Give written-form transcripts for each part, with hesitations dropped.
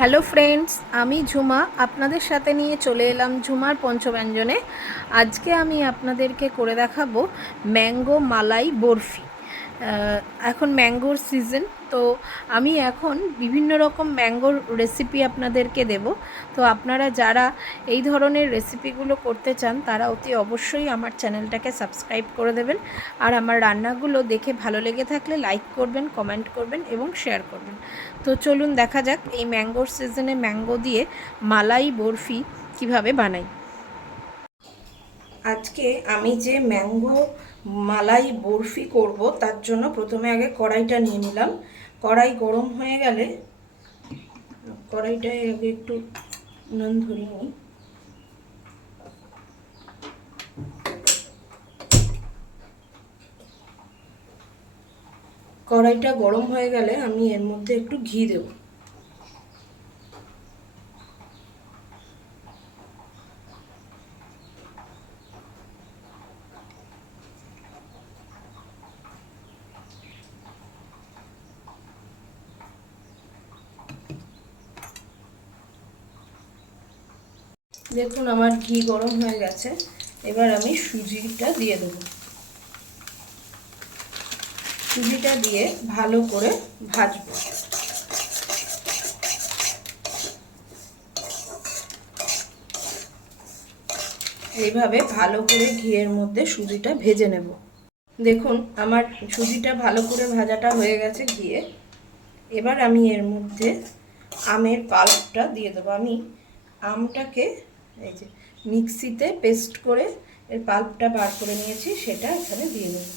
Hello friends, আমি ঝুমা আপনাদের সাথে নিয়ে চলে এলাম ঝুমার পঞ্চব্যঞ্জনে। আজকে আমি আপনাদেরকে করে দেখাবো ম্যাঙ্গো মালাই বরফি। এখন ম্যাঙ্গোর সিজন, তো আমি এখন বিভিন্ন রকম ম্যাঙ্গোর রেসিপি আপনাদেরকে দেব। তো আপনারা যারা এই ধরনের রেসিপিগুলো করতে চান তারা অতি অবশ্যই আমার চ্যানেলটাকে সাবস্ক্রাইব করে দেবেন। আর আমার রান্নাগুলো দেখে ভালো লেগে থাকলে লাইক করবেন, কমেন্ট করবেন এবং শেয়ার করবেন। তো চলুন দেখা যাক এই ম্যাঙ্গোর সিজনে ম্যাঙ্গো দিয়ে মালাই বরফি কিভাবে বানাই। আজকে আমি যে ম্যাঙ্গো মালাই বরফি করব তার জন্য প্রথমে আগে কড়াইটা নিয়ে নিলাম। কড়াই গরম হয়ে গেলে কড়াইটায় আগে একটু নুন ধরিয়ে নিই। কড়াইটা গরম হয়ে গেলে আমি এর মধ্যে একটু ঘি দেব। দেখুন আমার ঘি গরম হয়ে গেছে, এবার আমি সুজিটা দিয়ে দেবো। সুজিটা দিয়ে ভালো করে ভাজবো। এইভাবে ভালো করে ঘিয়ের মধ্যে সুজিটা ভেজে নেব। দেখুন আমার সুজিটা ভালো করে ভাজাটা হয়ে গেছে ঘিয়ে। এবার আমি এর মধ্যে আমের পাল্পটা দিয়ে দেবো। আমি আমটাকে এই যে মিক্সিতে পেস্ট করে এর পাল্পটা বার করে নিয়েছি, সেটা এখানে দিয়ে দেবো।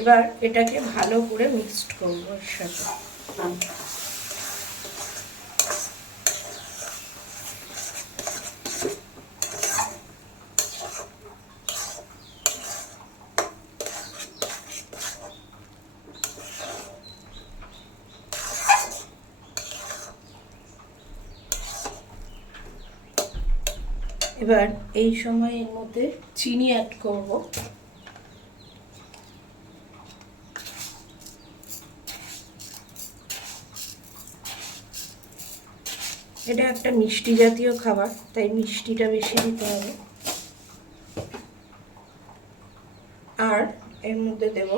এবার এটাকে ভালো করে মিক্সড করবো এর সাথে। এবার এই সময় এর মধ্যে চিনি অ্যাড করব। এটা একটা মিষ্টি জাতীয় খাবার, তাই মিষ্টিটা বেশি দিতে হবে। আর এর মধ্যে দেব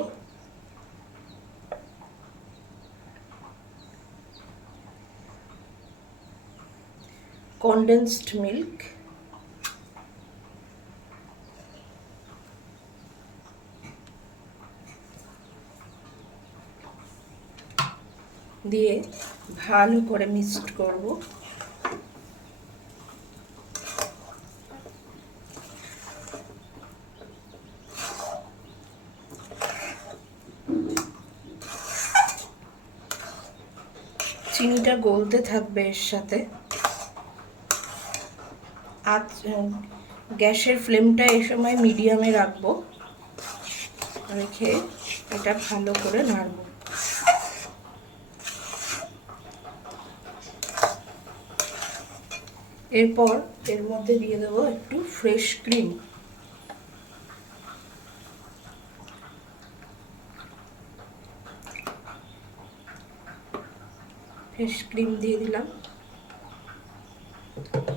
কনডেন্সড মিল্ক, দিয়ে ভালো করে মিক্সড করব। চিনিটা গলতে থাকবে এর সাথে। আজ গ্যাসের ফ্লেমটা এই সময় মিডিয়ামে রাখবো, রেখে এটা ভালো করে নাড়বো। এরপর এর মধ্যে দিয়ে দেবো একটু ফ্রেশ ক্রিম। ফ্রেশ ক্রিম দিয়ে দিলাম।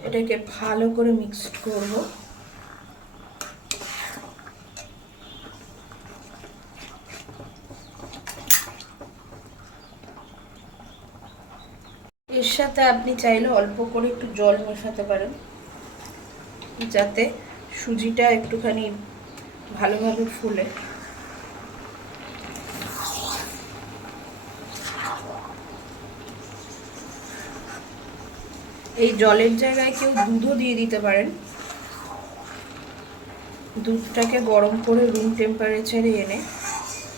এটাকে ভালো করে মিক্সড করব। এর সাথে আপনি চাইলে অল্প করে একটু জল মেশাতে পারেন, যাতে সুজিটা একটুখানি ভালোভাবে ফুলে। এই জলের জায়গায় কেউ দুধও দিয়ে দিতে পারেন। দুধটাকে গরম করে রুম টেম্পারেচারে এনে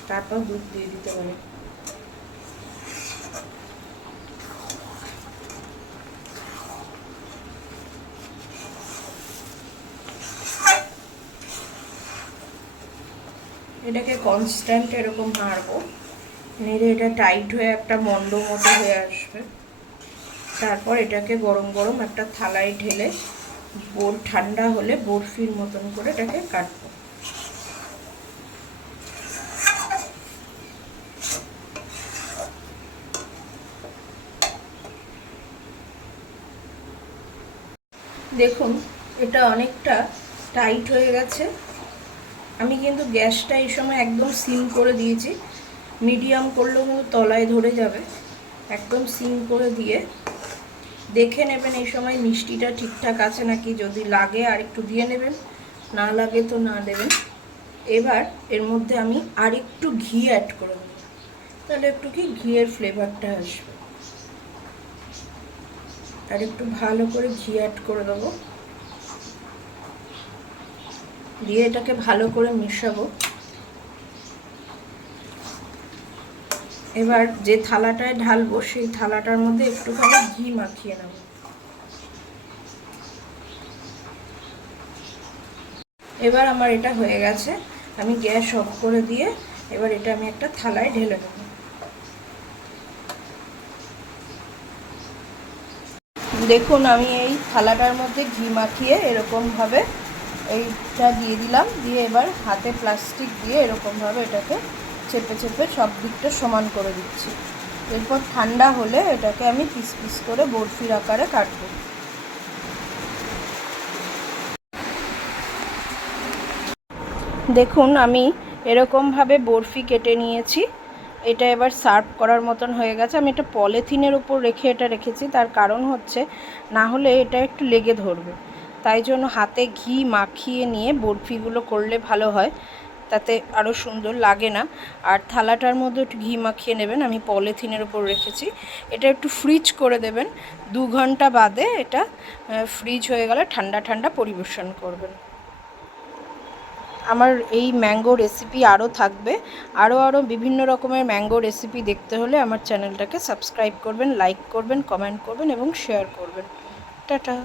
তারপর দুধ দিয়ে দিতে পারি। এটাকে কনস্ট্যান্ট এরকম নাড়বো, নেড়ে এটা টাইট হয়ে একটা মন্ড মতো হয়ে আসবে। তারপর এটাকে গরম গরম একটা থালায় ঢেলে ঠান্ডা হলে বরফির মতন করে এটাকে কাটবো। দেখুন এটা অনেকটা টাইট হয়ে গেছে। আমি কিন্তু গ্যাসটা এই সময় একদম সিম করে দিয়েছি, মিডিয়াম করলেও কিন্তু তলায় ধরে যাবে। একদম সিম করে দিয়ে দেখে নেবেন এই সময় মিষ্টিটা ঠিকঠাক আছে নাকি, যদি লাগে আর একটু দিয়ে নেবেন, না লাগে তো না দেবেন। এবার এর মধ্যে আমি আর একটু ঘি অ্যাড করে দেব, তাহলে একটু কি ঘিয়ের ফ্লেভারটা আসবে। আর একটু ভালো করে ঘি অ্যাড করে দেবো, দিয়ে এটাকে ভালো করে মেশাবো। এবার যে থালাটায় ঢালবো সেই থালাটার মধ্যে একটুখানি ঘি মাখিয়ে নেব। এবার আমার এটা হয়ে গেছে, আমি গ্যাস অফ করে দিয়ে এবার এটা আমি একটা থালায় ঢেলে নেব। দেখুন আমি এই থালাটার মধ্যে ঘি মাখিয়ে এরকমভাবে এইটা দিয়ে দিলাম, দিয়ে এবার হাতে প্লাস্টিক দিয়ে এরকমভাবে এটাকে চেপে চেপে সব দিকটা সমান করে দিচ্ছি। এরপর ঠান্ডা হলে এটাকে আমি পিস পিস করে বরফির আকারে কাটবো। দেখুন আমি এরকমভাবে বরফি কেটে নিয়েছি, এটা এবার সার্ভ করার মতন হয়ে গেছে। আমি এটা পলিথিনের উপর রেখে এটা রেখেছি, তার কারণ হচ্ছে না হলে এটা একটু লেগে ধরবে, তাই জন্য হাতে ঘি মাখিয়ে নিয়ে বরফিগুলো করলে ভালো হয়, তাতে আরও সুন্দর লাগে না। আর থালাটার মধ্যে একটু ঘি মাখিয়ে নেবেন, আমি পলিথিনের উপর রেখেছি। এটা একটু ফ্রিজ করে দেবেন, 2 ঘন্টা বাদে এটা ফ্রিজ হয়ে গেলে ঠান্ডা ঠান্ডা পরিবেশন করবেন। আমার এই ম্যাঙ্গো রেসিপি আরও থাকবে, আরও বিভিন্ন রকমের ম্যাঙ্গো রেসিপি দেখতে হলে আমার চ্যানেলটাকে সাবস্ক্রাইব করবেন, লাইক করবেন, কমেন্ট করবেন এবং শেয়ার করবেন। টাটা।